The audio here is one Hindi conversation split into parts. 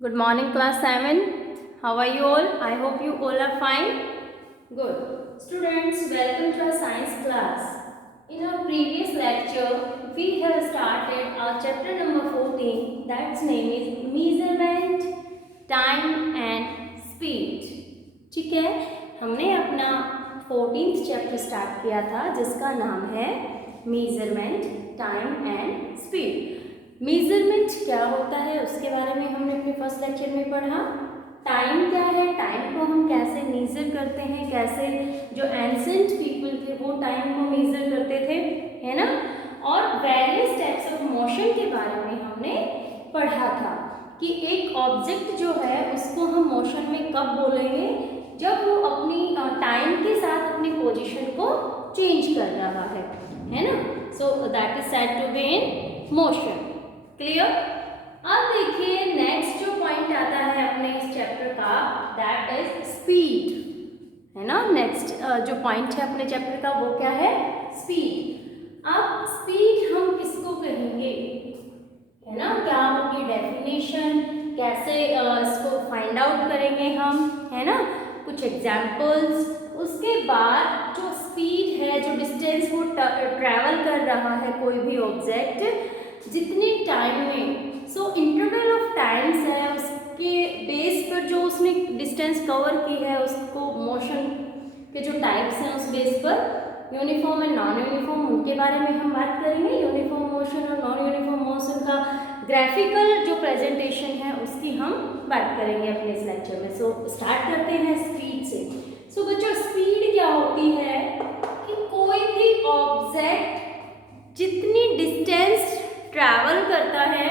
Good morning, class 7. How are you all? I hope you all are fine. Good. Students, welcome to our science class. In our previous lecture, we have started our chapter number 14. That's name is measurement, time and speed. ठीक है, हमने अपना 14th चैप्टर स्टार्ट किया था जिसका नाम है measurement, time and speed. Measurement क्या होता है उसके बारे में हमने अपने फर्स्ट लेक्चर में पढ़ा। टाइम क्या है, टाइम को हम कैसे मेजर करते हैं, कैसे जो एंसेंट पीपल थे वो टाइम को मेजर करते थे, है ना। और वेरियस टाइप्स ऑफ मोशन के बारे में हमने पढ़ा था कि एक ऑब्जेक्ट जो है उसको हम मोशन में कब बोलेंगे, जब वो अपनी टाइम के साथ अपनी पोजीशन को चेंज कर रहा है ना। So that is said to be in motion. Clear. अब देखिए नेक्स्ट जो पॉइंट आता है अपने इस चैप्टर का, दैट इज स्पीड, है ना। नेक्स्ट जो पॉइंट है अपने चैप्टर का वो क्या है, स्पीड। अब स्पीड हम किसको कहेंगे, है ना, क्या होगी डेफिनेशन, कैसे इसको फाइंड आउट करेंगे हम, है ना, कुछ एग्जाम्पल्स। उसके बाद जो स्पीड है, जो डिस्टेंस वो ट्रैवल कर रहा है कोई भी ऑब्जेक्ट जितने टाइम में, सो इंटरवल ऑफ टाइम्स है उसके बेस पर जो उसने डिस्टेंस कवर की है, उसको मोशन के जो टाइप्स हैं उस बेस पर यूनिफॉर्म एंड नॉन यूनिफॉर्म, उनके बारे में हम बात करेंगे। यूनिफॉर्म मोशन और नॉन यूनिफॉर्म मोशन का ग्राफिकल जो प्रेजेंटेशन है उसकी हम बात करेंगे अपने इस लेक्चर में। सो स्टार्ट करते हैं स्पीड से। सो बच्चों, स्पीड क्या होती है कि कोई भी ऑब्जेक्ट जितनी डिस्टेंस ट्रैवल करता है,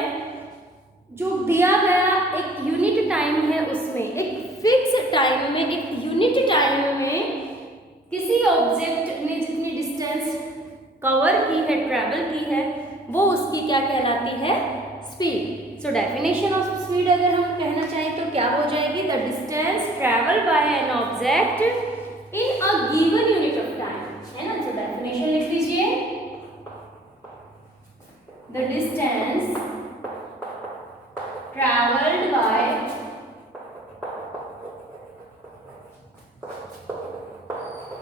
जो दिया गया एक यूनिट टाइम है उसमें, एक फिक्स टाइम में, एक यूनिट टाइम में किसी ऑब्जेक्ट ने जितनी डिस्टेंस कवर की है, ट्रैवल की है, वो उसकी क्या कहलाती है, speed. So definition of speed अगर हम कहना चाहें तो क्या हो जाएगी, the distance travel by an object in a given unit of time, है ना। तो डेफिनेशन लिख दीजिए, the distance traveled by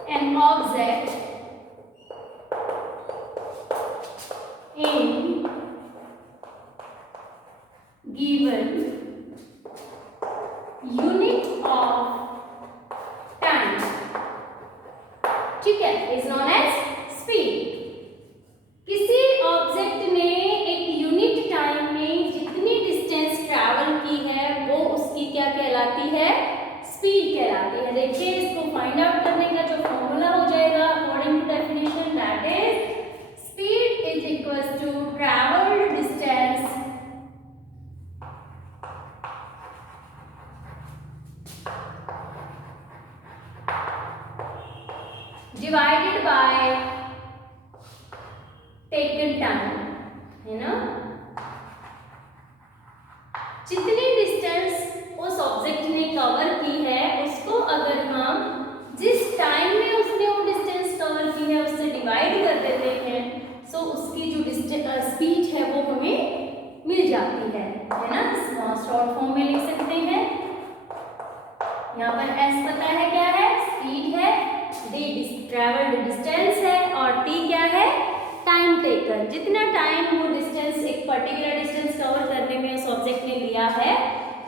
an object in given unit of time, ठीक है, is known as speed। किसी ऑब्जेक्ट ने एक यूनिट टाइम में जितनी डिस्टेंस ट्रैवल की है वो उसकी क्या कहलाती है, स्पीड कहलाती है। देखिए इसको फाइंड आउट करने का जो फॉर्मूला हो जाएगा according to definition, that is speed is equals to travelled distance divided by taken time, है ना। जितनी डिस्टेंस उस ऑब्जेक्ट ने कवर की है उसको अगर हम जिस टाइम में उसने वो डिस्टेंस कवर की है उससे डिवाइड कर देते हैं, सो उसकी जो स्पीड है वो हमें मिल जाती है ना। शॉर्ट फॉर्म में लिख सकते हैं, यहाँ पर एस पता है क्या है, स्पीड है, डी ट्रैवल्ड डिस्टेंस है, और टी क्या है, टाइम टेकन। जितना टाइम वो डिस्टेंस, एक पर्टिकुलर डिस्टेंस कवर करने में उस ऑब्जेक्ट ने लिया है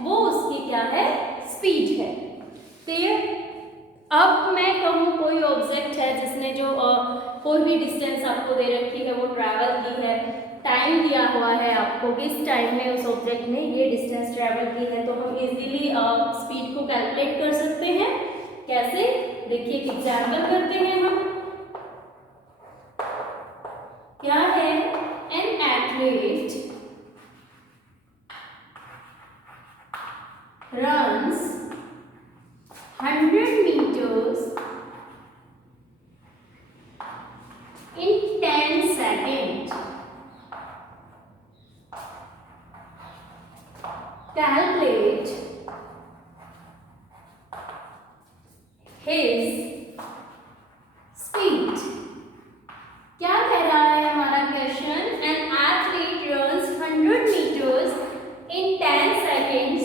वो उसकी क्या है, स्पीड है। क्लियर। अब मैं कहूँ कोई ऑब्जेक्ट है जिसने जो कोई भी डिस्टेंस आपको दे रखी है, वो ट्रैवल की है, टाइम दिया हुआ है आपको किस टाइम में उस ऑब्जेक्ट ने ये डिस्टेंस ट्रैवल की है, तो हम इजीली स्पीड को कैलकुलेट कर सकते हैं। कैसे, देखिए एक एग्जाम्पल करते हैं हम। क्या है, an athlete runs 100 meters in 10 seconds. Calculate his speed. क्या कह रहा है हमारा question, an athlete runs 100 meters in 10 seconds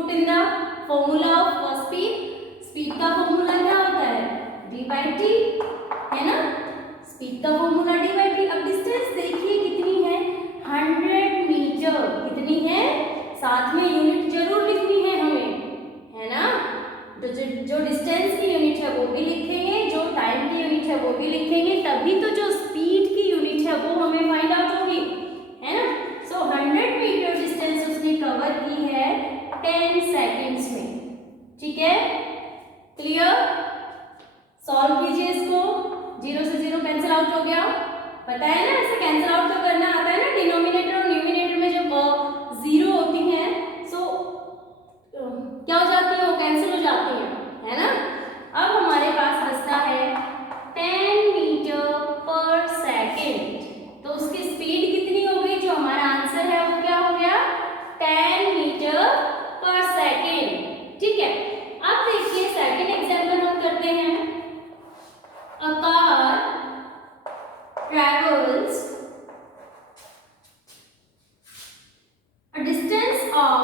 put in the formula of speed. Speed का फॉर्मूला क्या होता है? d/t, है ना? स्पीड का फॉर्मूला d/t। अब डिस्टेंस देखिए कितनी है, 100 मीटर। कितनी है? साथ में यूनिट जरूर लिखनी है हमें, है ना? जो डिस्टेंस की यूनिट है वो भी लिखेंगे, जो टाइम की यूनिट है वो भी लिखेंगे, तभी तो जो स्पीड की यूनिट है वो हमें फाइंड आउट होगी, है ना? सो 100 मीटर डिस्टेंस उसने कवर की है 10 सेकेंड्स में। ठीक है, क्लियर? सॉल्व कीजिए इसको। 0 से 0 कैंसिल आउट हो गया, पता है ना? ऐसे कैंसिल आउट तो करना आता है ना। डिनोमिनेटर और न्यूमिनेटर में जब 0 होती है सो क्या हो जाती है? वो कैंसिल हो जाती है ना? अब हमारे पास बचता है 10 मीटर पर सेकेंड। तो उसकी स्पीड कितनी हो गई? जो हमारा आंसर है वो क्या हो गया? 10 मीटर पर सेकेंड। ठीक है, अब देखिए सेकेंड एग्जाम्पल हम करते हैं। A car travels a distance of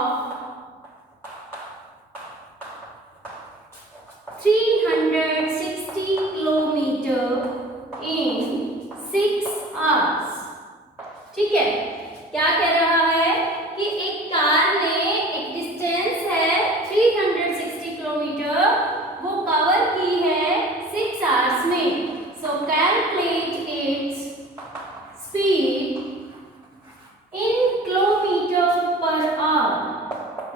360 kilometre in 6 hours। ठीक है, क्या कह रहा है कि एक कार ने एक डिस्टेंस है 360 किलोमीटर, वो कवर की है 6 आवर्स में। सो calculate its speed in kilometer per hour।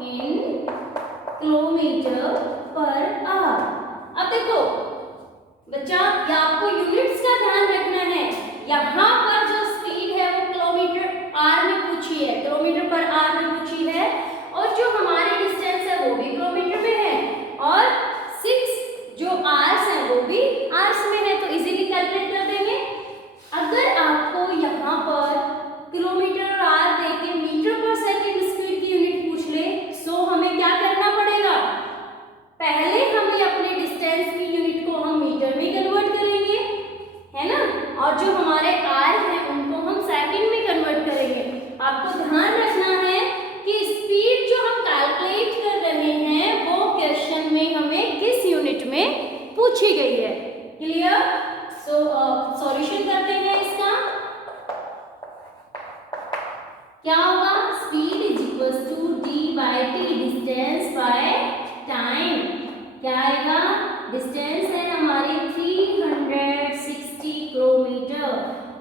in kilometer per hour। अब देखो बच्चा, ये आपको यूनिट्स का ध्यान रखना है। यहाँ पर जो स्पीड है वो किलोमीटर आर में पूछी है, किलोमीटर पर आर में पूछी है, और जो हमारी डिस्टेंस है वो भी किलोमीटर में है, और 6 जो आर्स है वो भी आर्स में है, तो इजीली कैलकुलेट कर देंगे। अगर आपको यहाँ पर किलोमीटर और आर देके मीटर पर सेकंड स्पीड की यूनिट पूछ ले, सो हमें क्या करना पड़ेगा? पहले हमें अपने डिस्टेंस की यूनिट को हम मीटर में कन्वर्ट करेंगे, है ना? और जो हमारे आर हैं उनको हम सेकंड में कन्वर्ट करेंगे। आपको ध्यान रखना है कि स्पीड जो हम कैलकुलेट कर रहे हैं वो क्वेश्चन में हमें किस यूनिट में पूछी गई है। क्लियर? सो सॉल्यूशन करते हैं इसका। क्या होगा? Speed is equal to d/t, distance by time. क्या आएगा? डिस्टेंस है हमारी 360 किलोमीटर,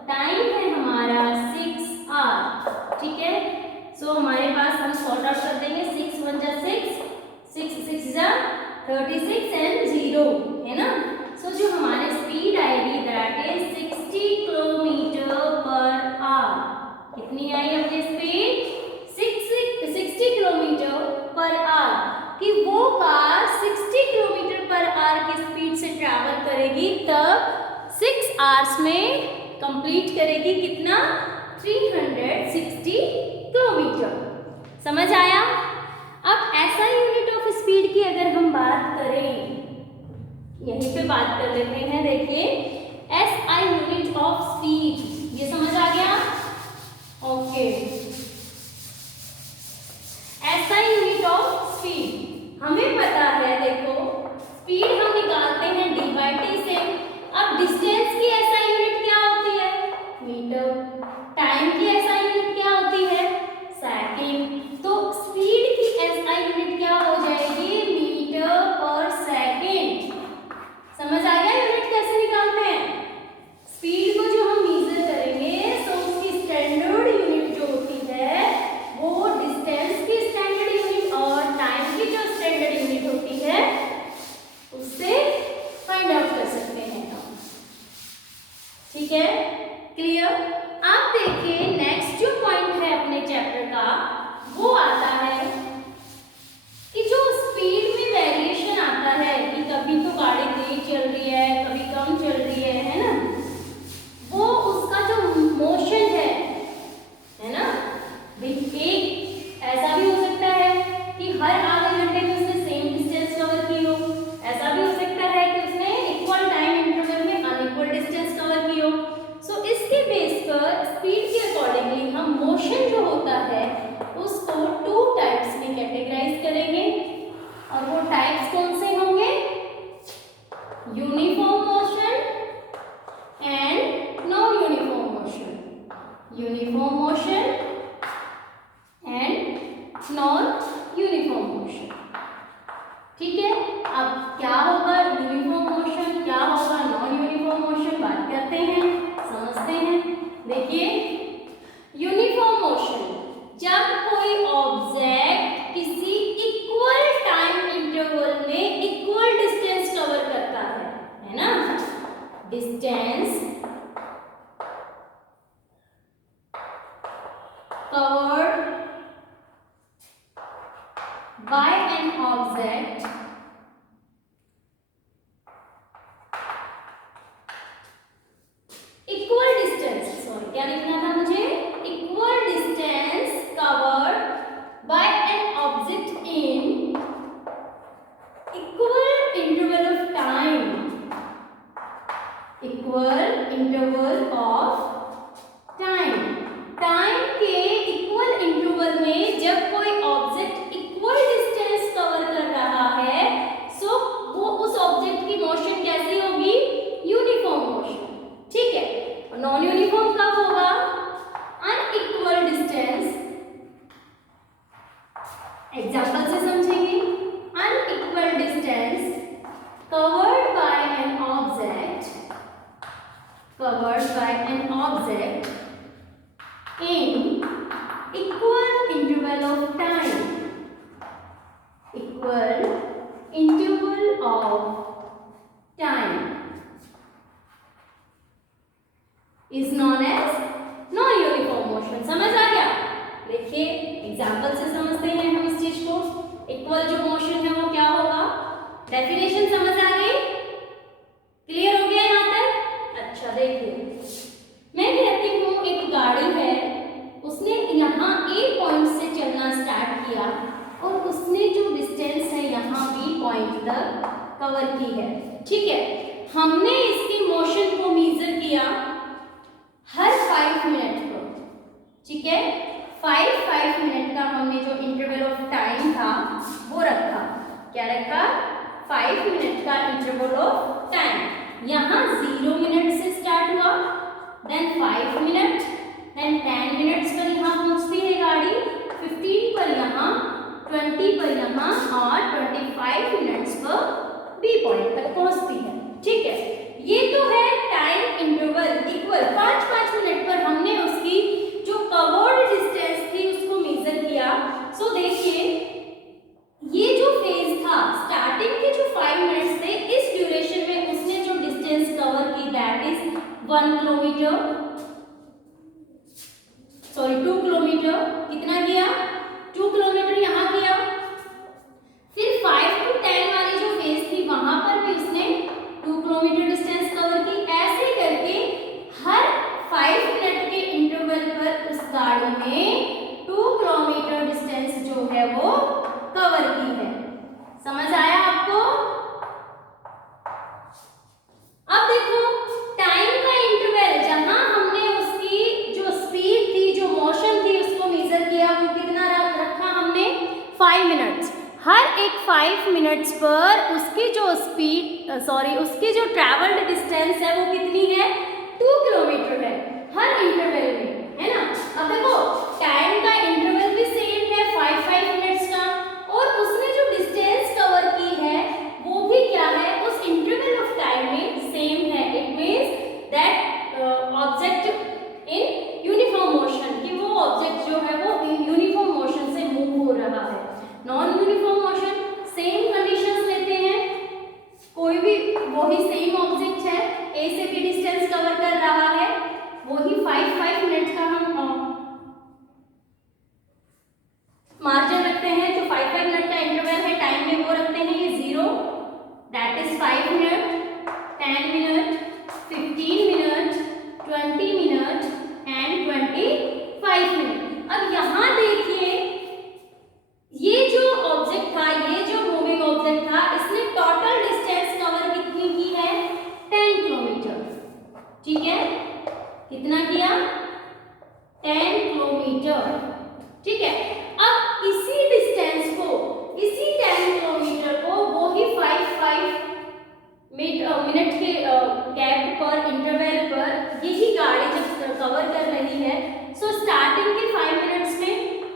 टाइम है हमारा 6 आवर। ठीक है, सो हमारे पास हम सॉर्ट आउट कर देंगे। 6 1 जा 6, 6 6 जा 36 एंड 0, है ना? सो जो हमारी स्पीड आएगी that is 60 kilometre per hour. कितनी आई अपनी स्पीड? 60 kilometre per hour. कि वो कार 60 किलोमीटर पर आवर की स्पीड से ट्रैवल करेगी, तब 6 आवर्स में कंप्लीट करेगी कितना? 360 किलोमीटर। समझ आया? अब ऐसा यूनिट ऑफ स्पीड की अगर हम बात करें, यहीं पे बात कर लेते हैं। देखिए SI यूनिट ऑफ स्पीड, ये समझ आ गया? Okay, SI unit of speed हमें पता है। देखो स्पीड हम निकालते हैं d/t से। अब डिस्टेंस की SI यूनिट क्या होती है? मीटर। टाइम की SI यूनिट क्या होती है? सेकंड। तो स्पीड की SI यूनिट क्या हो जाएगी? मीटर पर सेकंड। समझ आ गया यूनिट कैसे निकालते हैं? Non uniform motion. ठीक है, अब क्या होगा यूनिफॉर्म मोशन, क्या होगा नॉन यूनिफॉर्म मोशन, बात करते हैं, समझते हैं। देखिए यूनिफॉर्म मोशन, जब कोई ऑब्जेक्ट किसी इक्वल टाइम इंटरवल में इक्वल डिस्टेंस कवर करता है ना, distance covered by an object equal distance, sorry क्या लिखना था मुझे, equal distance covered by an object in equal interval of time, equal interval of time, time के इक्वल इंटरवल में जब कोई ऑब्जेक्ट इक्वल डिस्टेंस कवर कर रहा है, सो वो उस ऑब्जेक्ट की मोशन कैसी होगी, यूनिफॉर्म मोशन। ठीक है, और नॉन यूनिफॉर्म कब होगा, अनइक्वल डिस्टेंस, एग्जांपल से समझेंगे, unequal distance covered by an object, covered by an object in equal interval of time, equal interval of time is known as non-uniform motion। समझ आ गया? देखिए एग्जाम्पल से समझते हैं हम इस चीज को। इक्वल जो मोशन है वो क्या होगा, डेफिनेशन समझ आ गई, क्लियर हो गया यहाँ तक? अच्छा देखिए, मैं कहती हूँ एक गाड़ी है, उसने यहाँ ए पॉइंट से चलना स्टार्ट किया और उसने जो डिस्टेंस है यहाँ बी पॉइंट तक कवर की है। ठीक है, हमने इसकी मोशन को मेजर किया हर 5 मिनट को। ठीक है, 5 मिनट का हमने जो इंटरवल ऑफ टाइम था वो रखा। क्या रखा, 5 मिनट का इंटरवल ऑफ टाइम। यहाँ 0 मिनट से स्टार्ट हुआ, देन 5 मिनट, देन 10 मिनट्स पर यहाँ पहुँचती है गाड़ी, 15 पर यहाँ, 20 पर यहाँ और 25 मिनट्स पर बी पॉइंट तक पहुँचती है। ठीक है, ये तो है टाइम इंटरवल इक्वल। 5 मिनट पर हमने उसकी जो कवर्ड डिस्टेंस थी उसको मेजर किया। सो देखिए ये जो फेज था, स्टार्टिंग के जो 5 मिनट्स थे, इस ड्यूरेशन में उसने जो डिस्टेंस कवर की that is 1 kilometre, sorry 2 kilometre. कितना किया, 2 किलोमीटर यहाँ किया। फिर 5 to 10 वाली जो फेज थी वहां पर भी उसने 2 किलोमीटर डिस्टेंस कवर की। ऐसे करके हर 5 मिनट के इंटरवल पर उस गाड़ी ने 2 किलोमीटर डिस्टेंस जो है वो कवर की है। समझ आया आपको? अब देखो टाइम का इंटरवल, जहां हमने उसकी जो स्पीड थी, जो मोशन थी, उसको मेजर किया, वो कितना रखा हमने, 5 मिनट्स। हर एक 5 मिनट्स पर उसकी जो स्पीड उसकी जो ट्रैवल्ड डिस्टेंस है वो कितनी है, 2 किलोमीटर है हर इंटरवल में, है ना। अब देखो टाइम का इंटरवल भी सेम है 5 मिनट्स का, और उसने जो डिस्टेंस कवर की है वो भी क्या है, उस इंटरवल ऑफ टाइम में सेम है। It means that object in uniform motion, कि वो ऑब्जेक्ट जो है वो यूनिफॉर्म मोशन से मूव हो रहा है। Non uniform motion same conditions लेते हैं, कोई भी वही सेम ऑब्जेक्ट है, ए से बी डिस्टेंस कवर कर रहा है, वही 5 मिनट का हम मार्जिन रखते हैं, जो 5 मिनट का इंटरवल है टाइम में वो रखते हैं ये 0, that is 5 minute, 10 minute, 15 minute, 20 minute and 25 minute. अब यहाँ देखिए ये जो ऑब्जेक्ट था, ये जो मूविंग ऑब्जेक्ट था, इसने टोटल डिस्टेंस कवर कितनी की है, 10 किलोमीटर। ठीक है, कितना किया, 10 किलोमीटर। ठीक है, अब इसी डिस्टेंस को, इसी 10 किलोमीटर को वो ही 5 मिनट के गैप पर, इंटरवल पर यही गाड़ी जब कवर कर रही है, सो स्टार्टिंग के 5 मिनट्स में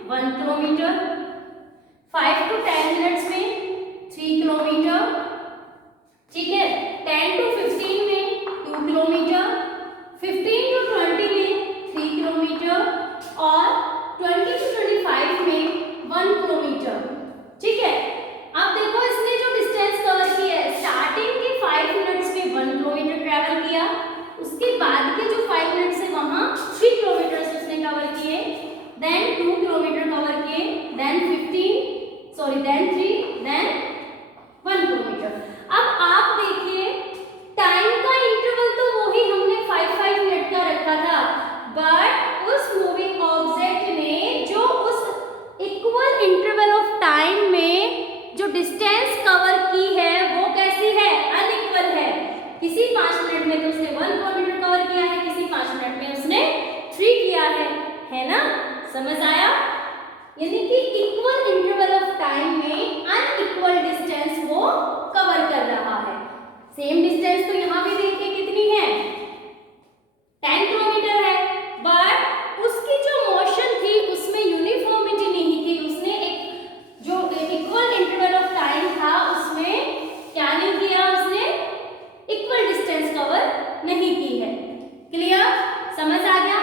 1 किलोमीटर, 5 to 10 मिनट्स में 3 किलोमीटर, ठीक है। 10 to 15 में 2 किलोमीटर, 15 to 20 में 3 किलोमीटर और 20 to 25 में 1 किलोमीटर, ठीक है। अब देखो इसने जो डिस्टेंस कवर किया है, स्टार्टिंग के 5 मिनट्स में 1 किलोमीटर ट्रैवल किया, उसके बाद के जो 5 मिनट्स है वहां 3 किलोमीटर उसने कवर किए, देन 2 किलोमीटर कवर किए, देन 3, देन 1 किलोमीटर। अब आप देखिए टाइम का इंटरवल तो वही हमने 5 मिनट का रखा था, बट उस मूविंग ऑब्जेक्ट ने जो उस इक्वल इंटरवल ऑफ टाइम में जो डिस्टेंस कवर की है वो कैसी है, अनइक्वल है। किसी 5 मिनट में तो उसने 1 किलोमीटर कवर किया है, किसी 5 मिनट में उसने 3 किया है ना, समझ आया। यानी कि इक्वल इंटरवल ऑफ टाइम में अनइक्वल डिस्टेंस वो कवर कर रहा है। सेम डिस्टेंस तो यहाँ भी देखिए कितनी है, 10 किलोमीटर है, बट उसकी जो मोशन थी उसमें यूनिफॉर्मिटी नहीं थी। उसने एक जो इक्वल इंटरवल ऑफ टाइम था उसमें क्या नहीं किया, उसने इक्वल डिस्टेंस कवर नहीं की है। क्लियर, समझ आ गया।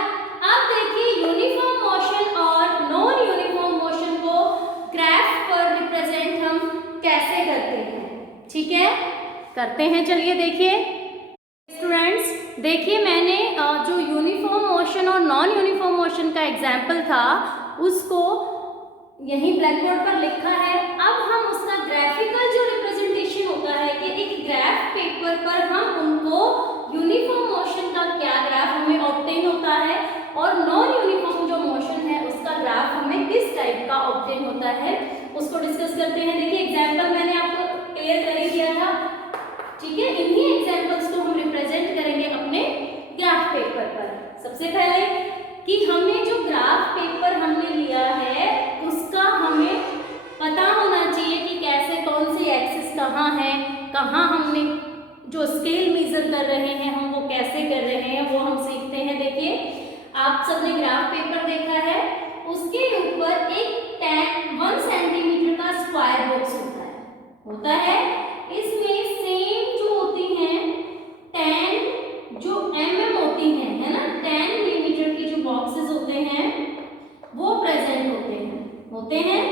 अब देखिए यूनिफॉर्म मोशन और नॉन यूनिफॉर्म मोशन को ग्राफ पर रिप्रेजेंट हम कैसे करते हैं, ठीक है, करते हैं। चलिए देखिए स्टूडेंट्स, देखिए मैंने जो यूनिफॉर्म मोशन और नॉन यूनिफॉर्म मोशन का एग्जाम्पल था उसको यहीं ब्लैक बोर्ड पर लिखा है। अब हम उसका ग्राफिकल जो रिप्रेजेंटेशन होता है कि एक ग्राफ पेपर पर हम उनको यूनिफॉर्म मोशन का क्या ग्राफ हमें ऑब्टेन होता है और नॉन यूनिफॉर्म जो मोशन है उसका ग्राफ हमें किस टाइप का ऑब्टेन होता है उसको डिस्कस करते हैं। देखिए एग्जाम्पल मैंने आपको क्लियर कर ही दिया था, ठीक है। इन्हीं एग्जाम्पल्स को हम रिप्रेजेंट करेंगे अपने ग्राफ पेपर पर। सबसे पहले कि हमें जो ग्राफ पेपर हमने लिया है उसका हमें पता होना चाहिए कि कैसे, कौन सी एक्सिस कहाँ है, कहाँ हमने जो स्केल मेजर कर रहे हैं हम वो कैसे कर रहे हैं वो हम सीखते हैं। देखिए आप सबने ग्राफ पेपर देखा है, उसके ऊपर एक 1 सेंटीमीटर का स्क्वायर बॉक्स होता है। इसमें सेम जो होती हैं 10 जो होती हैं, है ना, 10 मिलीमीटर की जो बॉक्सेस होते हैं वो प्रेजेंट होते हैं।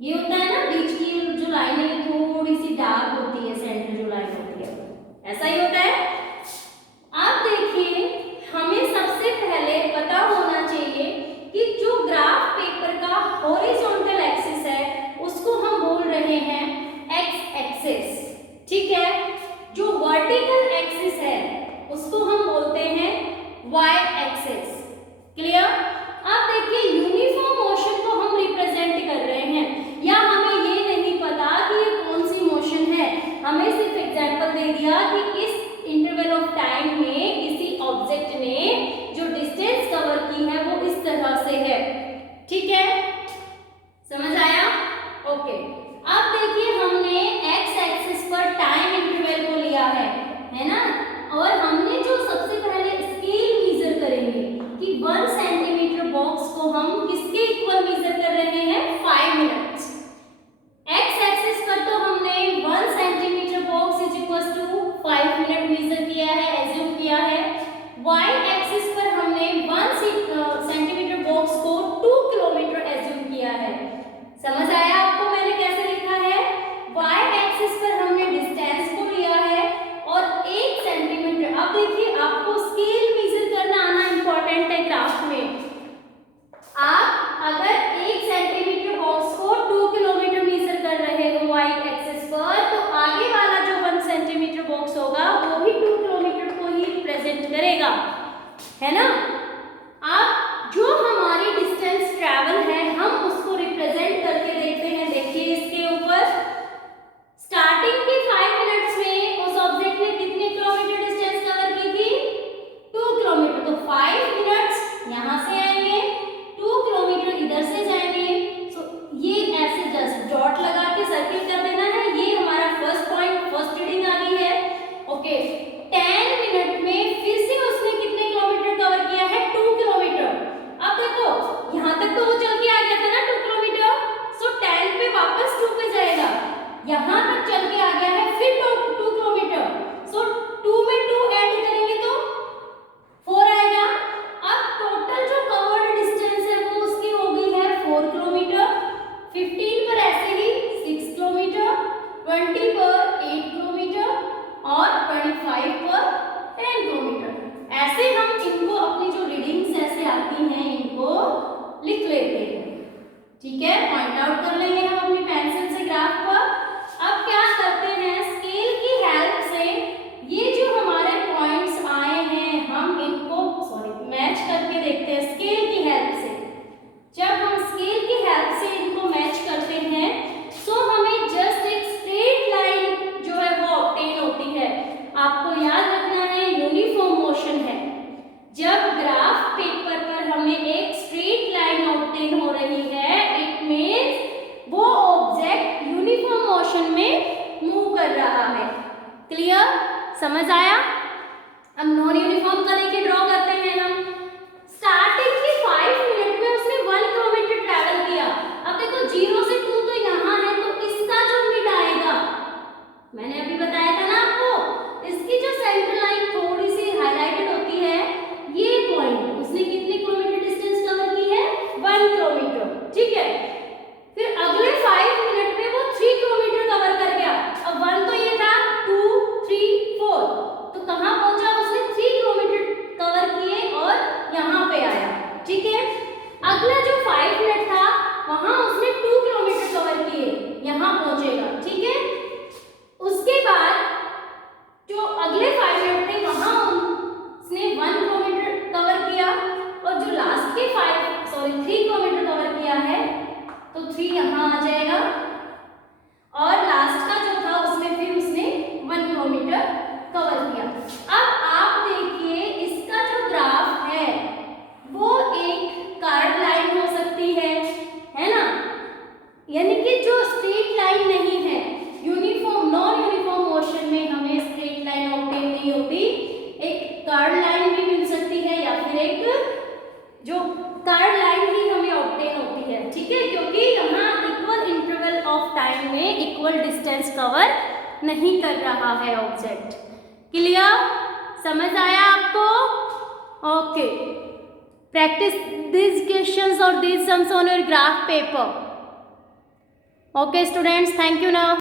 ये होता है ना, बीच की जो लाइन है थोड़ी सी डार्क होती है, सेंटर जो लाइन होती है ऐसा ही होता है। आप देखिए हमें सबसे पहले पता होना चाहिए कि जो ग्राफ पेपर का हॉरिजॉन्टल एक्सिस है उसको हम बोल रहे हैं एक्स एक्सिस, ठीक है। जो वर्टिकल एक्सिस है उसको हम बोलते हैं वाई एक्सिस। क्लियर। अब देखिए यूनिफॉर्म मोशन को हम रिप्रेजेंट कर रहे हैं या हमें ये नहीं पता कि ये कौन सी मोशन है, हमें सिर्फ एग्जांपल दे दिया कि इस इंटरवल ऑफ टाइम में किसी ऑब्जेक्ट ने जो डिस्टेंस कवर की है वो इस तरह से है, ठीक है, समझ आया, ओके। अब देखिए हमने एक्स एक्सिस पर टाइम इंटरवल को लिया है ना, और हमने जो सबसे पहले स्केल मेजर करेंगे कि 1 सेंटीमीटर बॉक्स को हम किसके इक्वल मेजर कर रहे हैं, 5 मिनट्स। एक्स एक्सिस पर तो हमने 1 centimetre box is equal to 5 minute measure किया है, एज्यूम किया है। वाई एक्सिस पर हमने 1 सेंटीमीटर बॉक्स को 2 किलोमीटर एज्यूम किया है। समझ आया आपको मैंने कैसे लिखा है। वाई एक्सिस पर हमने डिस्टेंस को लिया है और 1 सेंटीमीटर। अब देखिए आपको स्केल मेजर करना आना इंपॉर्टेंट है ग्राफ में। आप अगर 1 सेंटीमीटर बॉक्स को 2 किलोमीटर मेजर कर रहे हो वाई एक्सिस पर, तो आगे वाला जो 1 सेंटीमीटर बॉक्स होगा वो भी 2 किलोमीटर को ही रिप्रेजेंट करेगा, है ना। आप जो हमारी डिस्टेंस ट्रैवल है हम उसको रिप्रेजेंट करके समझ आया? अब नॉन यूनिफॉर्म का देखिए ड्रॉ करते हैं हम। स्टार्टिंग के 5 मिनट में उसने 1 किलोमीटर ट्रैवल किया। अब देखो 0 से 2 तो यहाँ है, तो इसका जो मिड आएगा, मैंने अभी बताया था ना आपको, इसकी जो सेंटर लाइन थोड़ी सी हाईलाइटेड होती है, ये पॉइंट उसने कितने किलोमीटर डिस्टेंस कवर की है? 1 किलोमीटर। ठीक है, फिर अगले 5 मिनट में वो 3 किलोमीटर कवर कर गया। अब 1 तो ये था, 2 3 4, तो कहाँ पहुंचा? उसने 3 किलोमीटर कवर किए और यहाँ पे आया। ठीक है, अगला जो 5 मिनट था वहां उसने 2 किलोमीटर कवर किए, यहाँ पहुंचेगा। ठीक है, उसके बाद जो अगले 5 मिनट थे वहां उसने 1 किलोमीटर कवर किया, और जो लास्ट के 3 किलोमीटर कवर किया है, तो 3 यहाँ आ जाएगा, और लास्ट का जो था उसमें फिर उसने 1 किलोमीटर कवर किया। अब आप देखिए इसका जो ग्राफ है वो एक कर्व लाइन हो सकती है ना, यानी कि जो स्ट्रेट लाइन नहीं है। यूनिफॉर्म नॉन यूनिफॉर्म मोशन में हमें स्ट्रेट लाइन ऑब्टेन नहीं होती, एक कर्व लाइन भी मिल सकती है, या फिर एक जो कर्व लाइन ही हमें ऑब्टेन होती है। ठीक है, क्योंकि यहाँ इक्वल इंटरवल ऑफ टाइम में इक्वल डिस्टेंस कवर नहीं कर रहा है ऑब्जेक्ट। क्लियर? समझ आया आपको? Okay, practice these questions or these sums on your graph paper. Okay students, thank you now.